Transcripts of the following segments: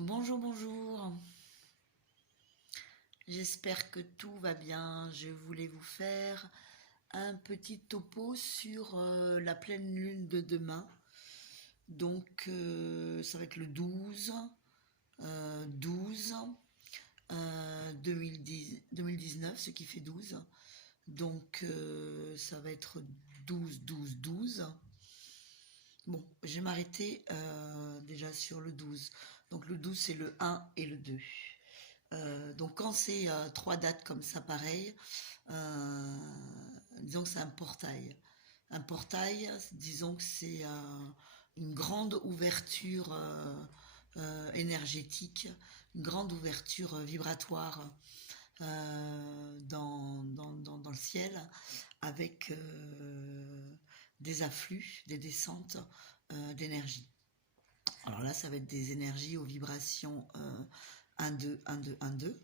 Bonjour, bonjour. J'espère que tout va bien. Je voulais vous faire un petit topo sur la pleine lune de demain. Donc, ça va être le 12, 12 2019, ce qui fait 12. Donc, ça va être 12, 12, 12. Bon, je vais m'arrêter déjà sur le 12. Donc, le 12, c'est le 1 et le 2. Donc quand c'est trois dates comme ça pareil, euh, disons que c'est un portail. Un portail, disons que c'est une grande ouverture énergétique, une grande ouverture vibratoire dans le ciel avec des afflux, des descentes d'énergie. Alors là, ça va être des énergies aux vibrations 1, 2, 1, 2, 1, 2.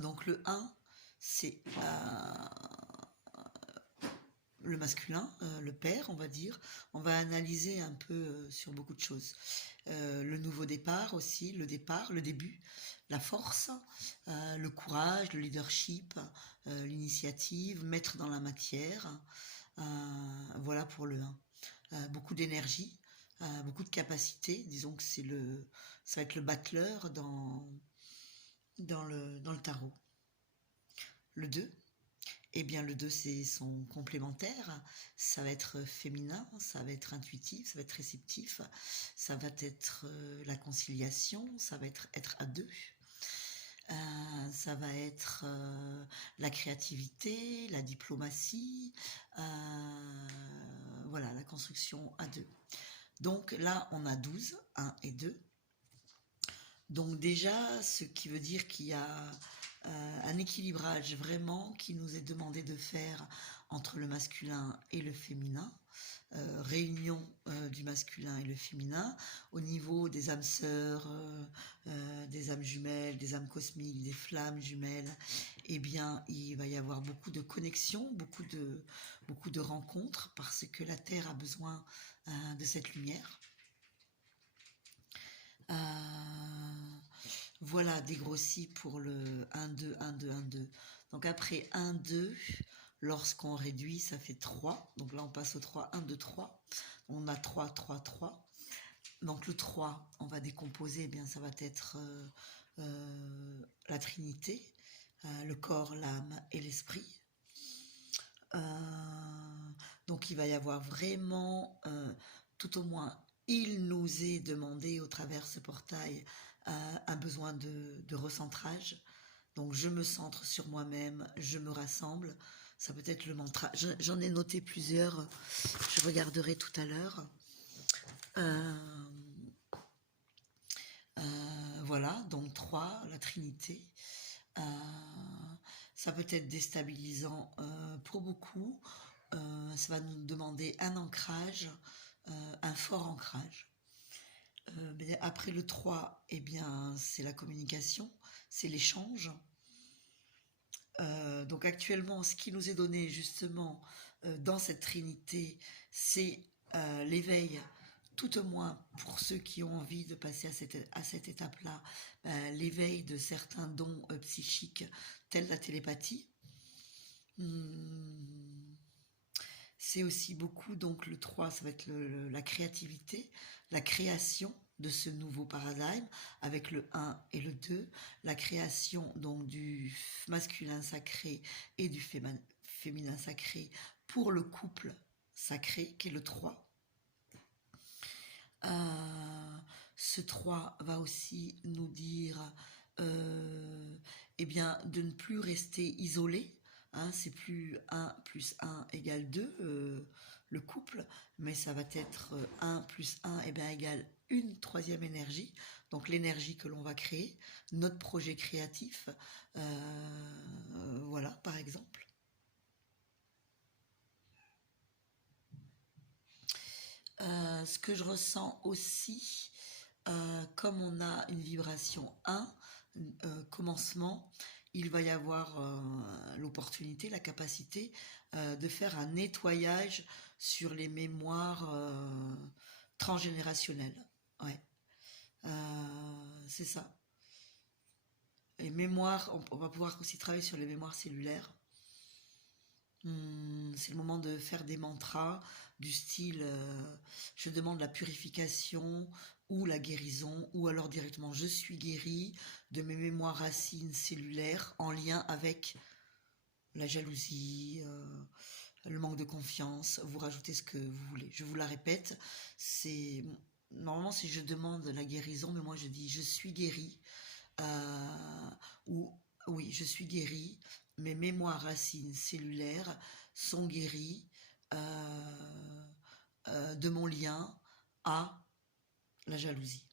Donc le 1, c'est le masculin, le père, on va dire. On va analyser un peu sur beaucoup de choses. Le nouveau départ aussi, le départ, le début, la force, le courage, le leadership, l'initiative, mettre dans la matière. Voilà pour le 1. Beaucoup d'énergie, beaucoup de capacité. Disons que ça va être le battleur dans le tarot. Le 2, eh bien le 2 c'est son complémentaire, ça va être féminin, ça va être intuitif, ça va être réceptif, ça va être la conciliation, ça va être à deux, ça va être la créativité, la diplomatie, voilà, la construction à deux. Donc là on a 12, 1 et 2. Donc déjà, ce qui veut dire qu'il y a un équilibrage vraiment qui nous est demandé de faire entre le masculin et le féminin, réunion du masculin et le féminin, au niveau des âmes sœurs, des âmes jumelles, des âmes cosmiques, des flammes jumelles, eh bien il va y avoir beaucoup de connexions, beaucoup de rencontres, parce que la Terre a besoin de cette lumière. Voilà, dégrossi pour le 1, 2, 1, 2, 1, 2. Donc après 1, 2, lorsqu'on réduit, ça fait 3. Donc là, on passe au 3, 1, 2, 3. On a 3, 3, 3. Donc le 3, on va décomposer, eh bien ça va être la Trinité, le corps, l'âme et l'esprit. Donc il va y avoir vraiment, tout au moins, il nous est demandé au travers ce portail un besoin de recentrage. Donc je me centre sur moi-même, je me rassemble. Ça peut être le mantra. J'en ai noté plusieurs, je regarderai tout à l'heure. Voilà, donc 3, la Trinité. Euh, Ça peut être déstabilisant pour beaucoup. Ça va nous demander un ancrage, un fort ancrage. Après le 3, eh bien, c'est la communication, c'est l'échange. Donc actuellement, ce qui nous est donné justement dans cette trinité, c'est l'éveil, tout au moins pour ceux qui ont envie de passer à cette étape-là, l'éveil de certains dons psychiques tels la télépathie. C'est aussi beaucoup, donc le 3, ça va être la créativité, la création de ce nouveau paradigme, avec le 1 et le 2, la création donc du masculin sacré et du féminin sacré pour le couple sacré, qui est le 3. Ce 3 va aussi nous dire eh bien, de ne plus rester isolé. Hein, c'est plus 1 plus 1 égale 2, le couple, mais ça va être 1 plus 1 eh bien, égale une troisième énergie, donc l'énergie que l'on va créer, notre projet créatif, voilà, par exemple. Ce que je ressens aussi, comme on a une vibration 1, commencement, il va y avoir l'opportunité, la capacité de faire un nettoyage sur les mémoires transgénérationnel. Ouais, c'est ça. Les mémoires, on va pouvoir aussi travailler sur les mémoires cellulaires. C'est le moment de faire des mantras du style je demande la purification ou la guérison, ou alors directement je suis guéri de mes mémoires racines cellulaires en lien avec la jalousie, le manque de confiance. Vous rajoutez ce que vous voulez. Je vous la répète, c'est normalement si je demande la guérison, mais moi je dis je suis guéri, ou oui, je suis guéri, mes mémoires racines cellulaires sont guéries de mon lien à la jalousie.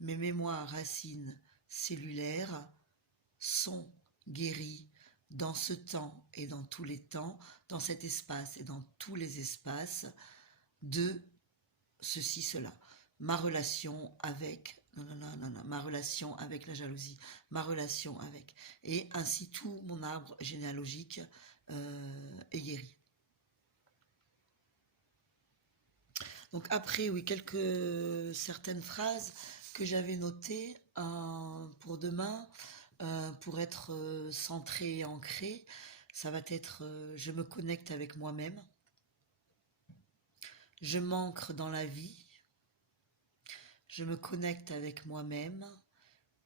Mes mémoires racines cellulaires sont guéries dans ce temps et dans tous les temps, dans cet espace et dans tous les espaces de ceci, cela. Ma relation avec, ma relation avec la jalousie, ma relation avec, et ainsi tout mon arbre généalogique est guéri. Donc après, oui, certaines phrases que j'avais notées pour demain, pour être centré et ancré, ça va être je me connecte avec moi-même, je m'ancre dans la vie, je me connecte avec moi-même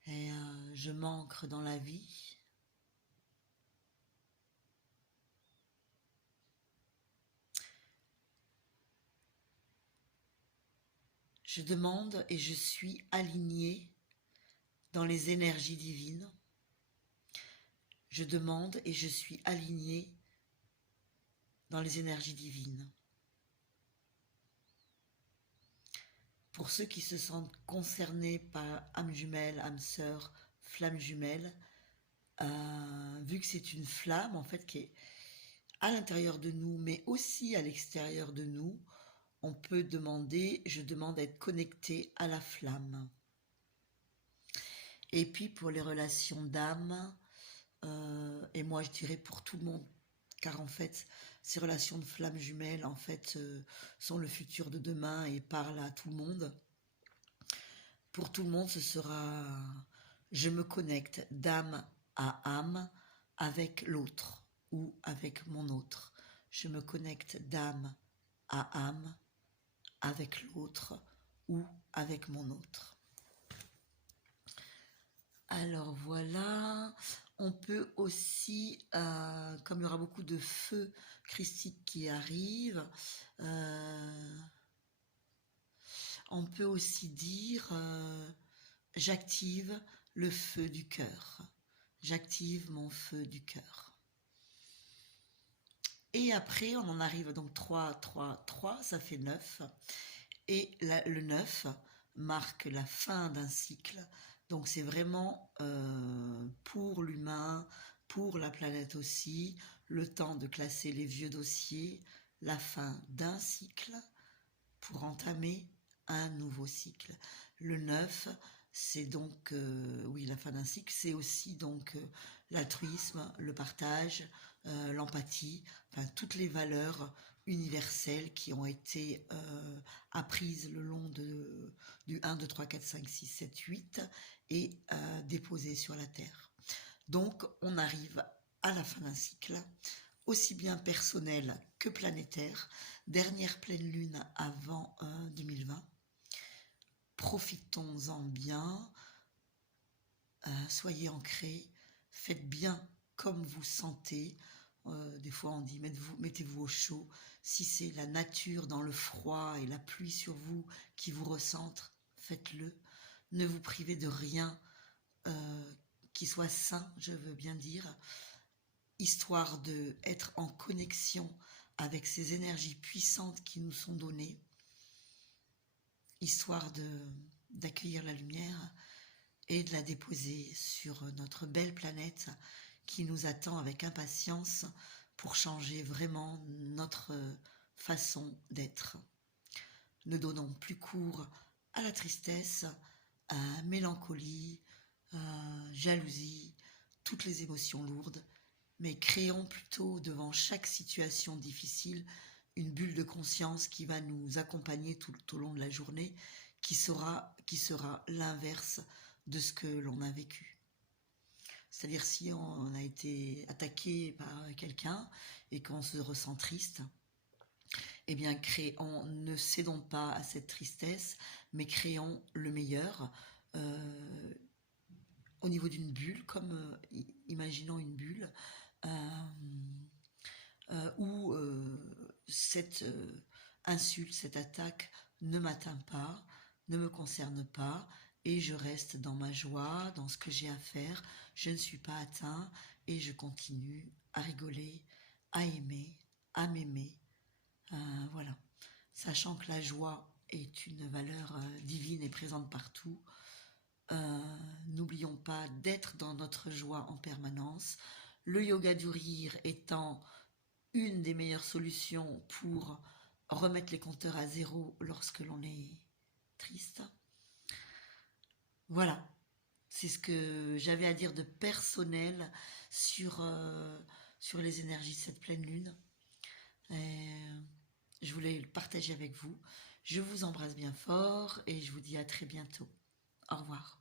et je m'ancre dans la vie. Je demande et je suis alignée dans les énergies divines. Je demande et je suis alignée dans les énergies divines. Pour ceux qui se sentent concernés par âme jumelle, âme sœur, flamme jumelle, vu que c'est une flamme en fait qui est à l'intérieur de nous, mais aussi à l'extérieur de nous, on peut demander, je demande à être connecté à la flamme. Et puis pour les relations d'âme, et moi je dirais pour tout le monde, car en fait ces relations de flammes jumelles en fait sont le futur de demain et parlent à tout le monde. Pour tout le monde ce sera je me connecte d'âme à âme avec l'autre ou avec mon autre. Je me connecte d'âme à âme avec l'autre ou avec mon autre. Alors voilà, on peut aussi, comme il y aura beaucoup de feux christiques qui arrivent, on peut aussi dire j'active le feu du cœur. J'active mon feu du cœur. Et après, on en arrive donc 3, 3, 3, ça fait 9. Et le 9 marque la fin d'un cycle. Donc c'est vraiment pour l'humain, pour la planète aussi, le temps de classer les vieux dossiers, la fin d'un cycle pour entamer un nouveau cycle. Le 9, c'est donc, oui, la fin d'un cycle, c'est aussi donc l'altruisme, le partage, l'empathie, enfin toutes les valeurs universelles qui ont été apprises le long du 1, 2, 3, 4, 5, 6, 7, 8 et déposées sur la Terre. Donc on arrive à la fin d'un cycle, aussi bien personnel que planétaire, dernière pleine lune avant 2020. Profitons-en bien, soyez ancrés, faites bien comme vous sentez. Des fois on dit mettez-vous au chaud. Si c'est la nature dans le froid et la pluie sur vous qui vous recentre, faites-le. Ne vous privez de rien qui soit sain, je veux bien dire, histoire d'être en connexion avec ces énergies puissantes qui nous sont données, histoire d'accueillir la lumière et de la déposer sur notre belle planète qui nous attend avec impatience pour changer vraiment notre façon d'être. Ne donnons plus cours à la tristesse, à la mélancolie, jalousie, toutes les émotions lourdes, mais créons plutôt devant chaque situation difficile une bulle de conscience qui va nous accompagner tout au long de la journée, qui sera l'inverse de ce que l'on a vécu. C'est-à-dire si on a été attaqué par quelqu'un et qu'on se ressent triste, eh bien ne cédons pas à cette tristesse, mais créons le meilleur au niveau d'une bulle, comme imaginons une bulle où cette insulte, cette attaque ne m'atteint pas, ne me concerne pas, et je reste dans ma joie, dans ce que j'ai à faire, je ne suis pas atteint, et je continue à rigoler, à aimer, à m'aimer, voilà. Sachant que la joie est une valeur divine et présente partout, n'oublions pas d'être dans notre joie en permanence. Le yoga du rire étant une des meilleures solutions pour remettre les compteurs à zéro lorsque l'on est triste. Voilà, c'est ce que j'avais à dire de personnel sur les énergies de cette pleine lune. Je voulais le partager avec vous. Je vous embrasse bien fort et je vous dis à très bientôt. Au revoir.